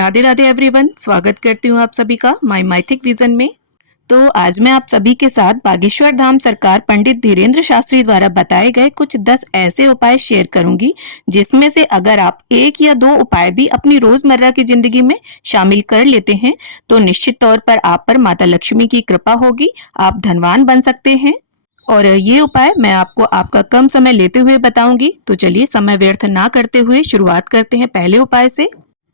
Radhe Radhe everyone, स्वागत करती हूँ आप सभी का माय माइथिक विजन में। तो आज मैं आप सभी के साथ बागेश्वर धाम सरकार पंडित धीरेन्द्र शास्त्री द्वारा बताए गए कुछ 10 ऐसे उपाय शेयर करूंगी, जिसमें से अगर आप एक या दो उपाय भी अपनी रोजमर्रा की जिंदगी में शामिल कर लेते हैं तो निश्चित तौर पर आप पर माता लक्ष्मी की कृपा होगी, आप धनवान बन सकते हैं। और ये उपाय मैं आपको आपका कम समय लेते हुए बताऊंगी। तो चलिए समय व्यर्थ ना करते हुए शुरुआत करते हैं पहले उपाय से।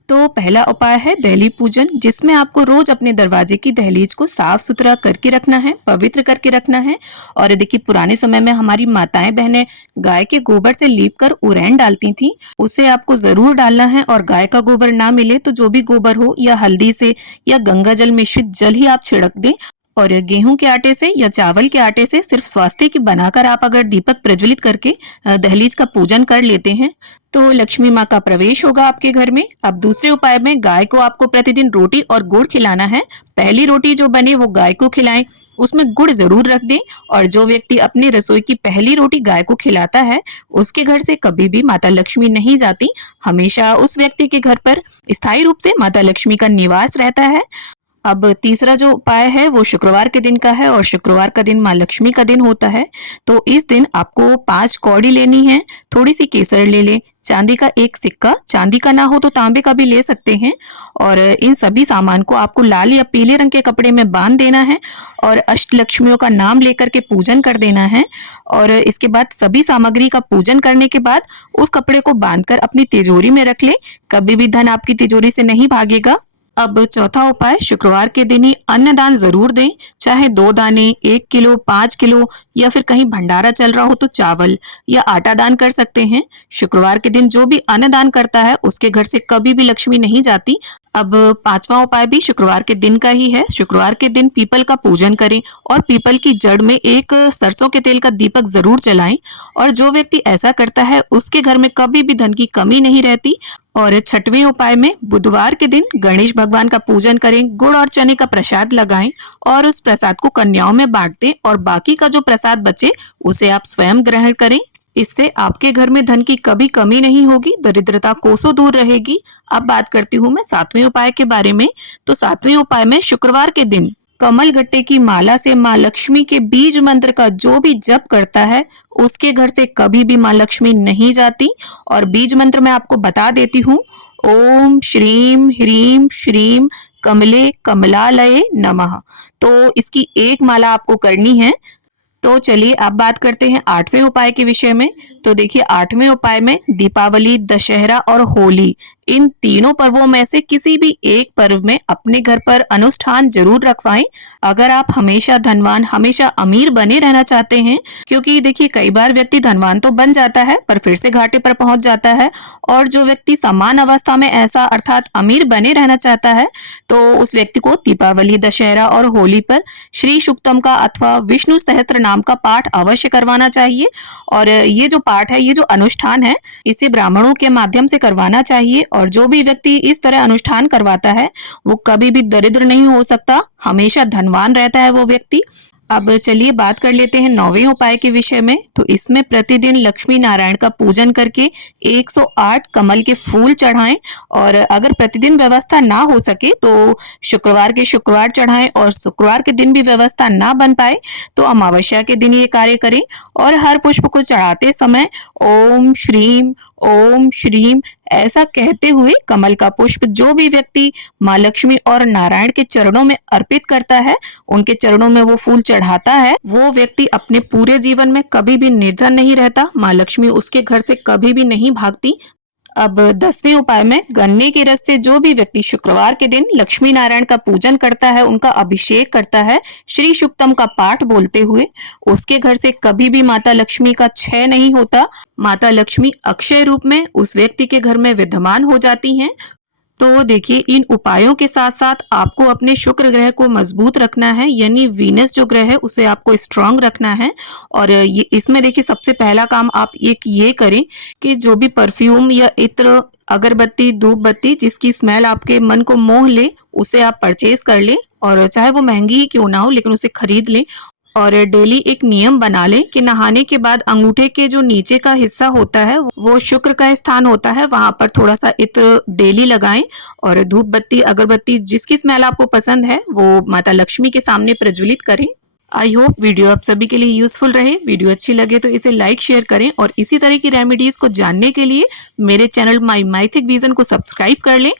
तो पहला उपाय है दहली पूजन, जिसमें आपको रोज अपने दरवाजे की दहलीज को साफ सुथरा करके रखना है, पवित्र करके रखना है। और देखिए पुराने समय में हमारी माताएं बहनें गाय के गोबर से लीप कर उरैन डालती थी, उसे आपको जरूर डालना है। और गाय का गोबर ना मिले तो जो भी गोबर हो या हल्दी से या गंगा जल मिश्रित जल ही आप छिड़क दें। और गेहूं के आटे से या चावल के आटे से सिर्फ स्वास्थ्य की बनाकर आप अगर दीपक प्रज्वलित करके दहलीज का पूजन कर लेते हैं तो लक्ष्मी माँ का प्रवेश होगा आपके घर में। अब दूसरे उपाय में गाय को आपको प्रतिदिन रोटी और गुड़ खिलाना है। पहली रोटी जो बने वो गाय को खिलाएं, उसमें गुड़ जरूर रख दें। और जो व्यक्ति अपनी रसोई की पहली रोटी गाय को खिलाता है उसके घर से कभी भी माता लक्ष्मी नहीं जाती, हमेशा उस व्यक्ति के घर पर स्थायी रूप से माता लक्ष्मी का निवास रहता है। अब तीसरा जो उपाय है वो शुक्रवार के दिन का है, और शुक्रवार का दिन माँ लक्ष्मी का दिन होता है। तो इस दिन आपको 5 कौड़ी लेनी है, थोड़ी सी केसर ले लें, चांदी का एक सिक्का, चांदी का ना हो तो तांबे का भी ले सकते हैं। और इन सभी सामान को आपको लाल या पीले रंग के कपड़े में बांध देना है और अष्टलक्ष्मियों का नाम लेकर के पूजन कर देना है। और इसके बाद सभी सामग्री का पूजन करने के बाद उस कपड़े को बांधकर अपनी तिजोरी में रख लें, कभी भी धन आपकी तिजोरी से नहीं भागेगा। अब चौथा उपाय, शुक्रवार के दिन ही अन्नदान जरूर दें, चाहे 2 दाने, 1 किलो, 5 किलो, या फिर कहीं भंडारा चल रहा हो तो चावल या आटा दान कर सकते हैं। शुक्रवार के दिन जो भी अन्नदान करता है उसके घर से कभी भी लक्ष्मी नहीं जाती। अब 5वां उपाय भी शुक्रवार के दिन का ही है। शुक्रवार के दिन पीपल का पूजन करें और पीपल की जड़ में एक सरसों के तेल का दीपक जरूर जलाएं। और जो व्यक्ति ऐसा करता है उसके घर में कभी भी धन की कमी नहीं रहती। और 6वें उपाय में बुधवार के दिन गणेश भगवान का पूजन करें, गुड़ और चने का प्रसाद लगाएं और उस प्रसाद को कन्याओं में बांट दें, और बाकी का जो प्रसाद बचे उसे आप स्वयं ग्रहण करें। इससे आपके घर में धन की कभी कमी नहीं होगी, दरिद्रता कोसों दूर रहेगी। अब बात करती हूँ मैं 7वें उपाय के बारे में। तो 7वें उपाय में शुक्रवार के दिन कमल गट्टे की माला से माँ लक्ष्मी के बीज मंत्र का जो भी जप करता है उसके घर से कभी भी माँ लक्ष्मी नहीं जाती। और बीज मंत्र मैं आपको बता देती हूँ, ओम श्रीम ह्रीम श्रीम कमले कमलालये नमः। तो इसकी एक माला आपको करनी है। तो चलिए अब बात करते हैं 8वें उपाय के विषय में। तो देखिए 8वें उपाय में दीपावली, दशहरा और होली, इन तीनों पर्वों में से किसी भी एक पर्व में अपने घर पर अनुष्ठान जरूर रखवाएं अगर आप हमेशा धनवान, हमेशा अमीर बने रहना चाहते हैं। क्योंकि देखिए कई बार व्यक्ति धनवान तो बन जाता है पर फिर से घाटे पर पहुंच जाता है। और जो व्यक्ति समान अवस्था में ऐसा अर्थात अमीर बने रहना चाहता है तो उस व्यक्ति को दीपावली, दशहरा और होली पर श्री सूक्तम का अथवा विष्णु सहस्त्र नाम का पाठ अवश्य करवाना चाहिए। और ये जो पाठ है, ये जो अनुष्ठान है, इसे ब्राह्मणों के माध्यम से करवाना चाहिए। और जो भी व्यक्ति इस तरह अनुष्ठान करवाता है वो कभी भी दरिद्र नहीं हो सकता, हमेशा धनवान रहता है वो व्यक्ति। अब चलिए बात कर लेते हैं 9वें उपाय के विषय में। तो इसमें प्रतिदिन लक्ष्मी नारायण का पूजन करके 108 कमल के फूल चढ़ाएं। और अगर प्रतिदिन व्यवस्था ना हो सके तो शुक्रवार के शुक्रवार चढ़ाएं, और शुक्रवार के दिन भी व्यवस्था ना बन पाए तो अमावस्या के दिन ये कार्य करें। और हर पुष्प को चढ़ाते समय ओम श्रीम ऐसा कहते हुए कमल का पुष्प जो भी व्यक्ति माँ लक्ष्मी और नारायण के चरणों में अर्पित करता है, उनके चरणों में वो फूल चढ़ाता है, वो व्यक्ति अपने पूरे जीवन में कभी भी निर्धन नहीं रहता, माँ लक्ष्मी उसके घर से कभी भी नहीं भागती। अब 10वें उपाय में गन्ने के रस से जो भी व्यक्ति शुक्रवार के दिन लक्ष्मी नारायण का पूजन करता है, उनका अभिषेक करता है श्री सूक्तम का पाठ बोलते हुए, उसके घर से कभी भी माता लक्ष्मी का क्षय नहीं होता। माता लक्ष्मी अक्षय रूप में उस व्यक्ति के घर में विद्यमान हो जाती हैं। तो देखिए इन उपायों के साथ साथ आपको अपने शुक्र ग्रह को मजबूत रखना है, यानी वीनस जो ग्रह है उसे आपको स्ट्रांग रखना है। और ये इसमें देखिए सबसे पहला काम आप ये करें कि जो भी परफ्यूम या इत्र, अगरबत्ती, धूप बत्ती जिसकी स्मेल आपके मन को मोह ले उसे आप परचेज कर लें, और चाहे वो महंगी ही क्यों ना हो लेकिन उसे खरीद लें। और डेली एक नियम बना लें कि नहाने के बाद अंगूठे के जो नीचे का हिस्सा होता है वो शुक्र का स्थान होता है, वहां पर थोड़ा सा इत्र डेली लगाएं और धूप बत्ती अगरबत्ती जिसकी स्मेल आपको पसंद है वो माता लक्ष्मी के सामने प्रज्वलित करें। आई होप वीडियो आप सभी के लिए यूजफुल रहे। वीडियो अच्छी लगे तो इसे लाइक शेयर करें और इसी तरह की रेमेडीज को जानने के लिए मेरे चैनल माई माइथिक विजन को सब्सक्राइब कर लें।